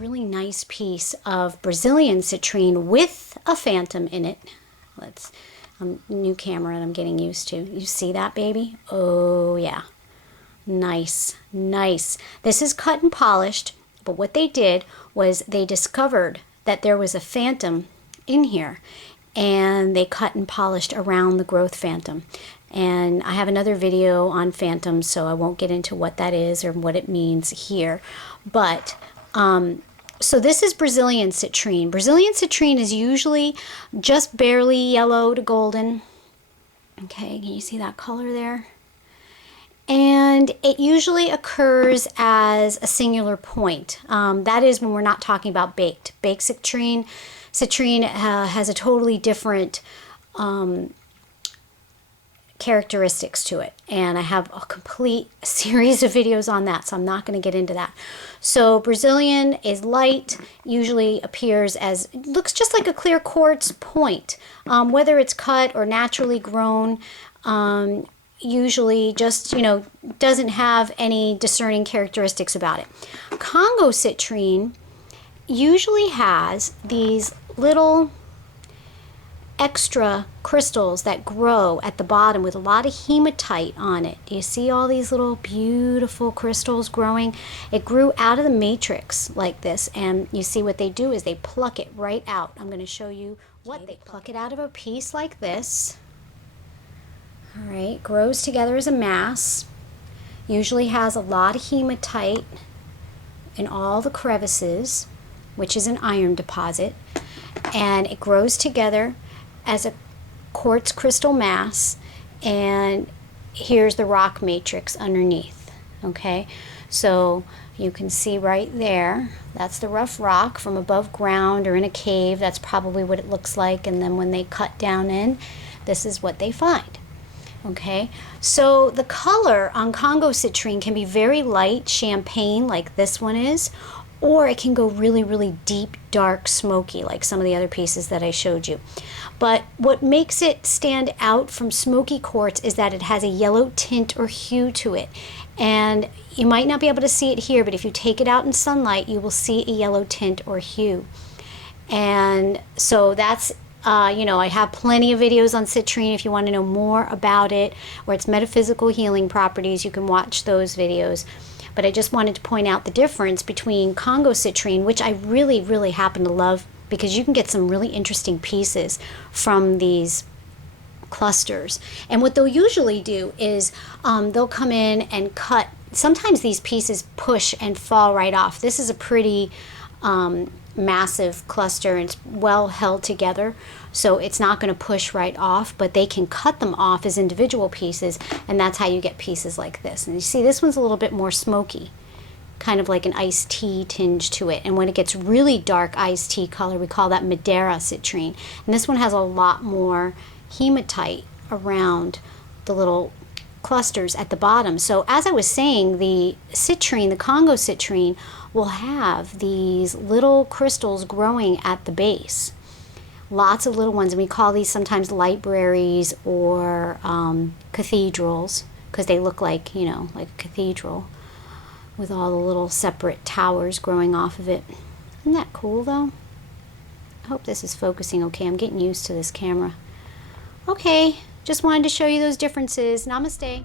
really nice piece of Brazilian citrine with a phantom in it. Let's, new camera that I'm getting used to. You see that, baby? Oh yeah, nice, nice. This is cut and polished, but what they did was they discovered that there was a phantom in here, and they cut and polished around the growth phantom. And I have another video on phantoms, so I won't get into what that is or what it means here. But so this is Brazilian citrine. Brazilian citrine is usually just barely yellow to golden. Okay, can you see that color there? And it usually occurs as a singular point. That is when we're not talking about baked. Baked citrine has a totally different characteristics to it, and I have a complete series of videos on that, so I'm not going to get into that. So Brazilian is light, usually appears as, looks just like a clear quartz point, whether it's cut or naturally grown. Usually just, you know, doesn't have any discerning characteristics about it. Congo citrine usually has these little extra crystals that grow at the bottom with a lot of hematite on it. Do you see all these little beautiful crystals growing? It grew out of the matrix like this, and you see what they do is they pluck it right out. I'm going to show you what they pluck it out of a piece like this. All right, grows together as a mass. Usually has a lot of hematite in all the crevices, which is an iron deposit, and it grows together as a quartz crystal mass, and here's the rock matrix underneath. Okay, so you can see right there, that's the rough rock from above ground or in a cave. That's probably what it looks like, and then when they cut down in, this is what they find. Okay, so the color on Congo citrine can be very light champagne like this one is, or it can go really, really deep, dark, smoky like some of the other pieces that I showed you. But what makes it stand out from smoky quartz is that it has a yellow tint or hue to it. And you might not be able to see it here, but if you take it out in sunlight, you will see a yellow tint or hue. And so that's, you know, I have plenty of videos on citrine. If you want to know more about it or its metaphysical healing properties, you can watch those videos. But I just wanted to point out the difference between Congo citrine, which I really, really happen to love because you can get some really interesting pieces from these clusters. And what they'll usually do is they'll come in and cut. Sometimes these pieces push and fall right off. This is a pretty massive cluster, and it's well held together, so it's not going to push right off, but they can cut them off as individual pieces, and that's how you get pieces like this. And you see this one's a little bit more smoky, kind of like an iced tea tinge to it, and when it gets really dark iced tea color, we call that Madeira Citrine. And this one has a lot more hematite around the little clusters at the bottom. So as I was saying, the citrine, the Congo citrine, will have these little crystals growing at the base. Lots of little ones, and we call these sometimes libraries or cathedrals, because they look like, you know, like a cathedral with all the little separate towers growing off of it. Isn't that cool though? I hope this is focusing okay. I'm getting used to this camera. Okay, just wanted to show you those differences. Namaste.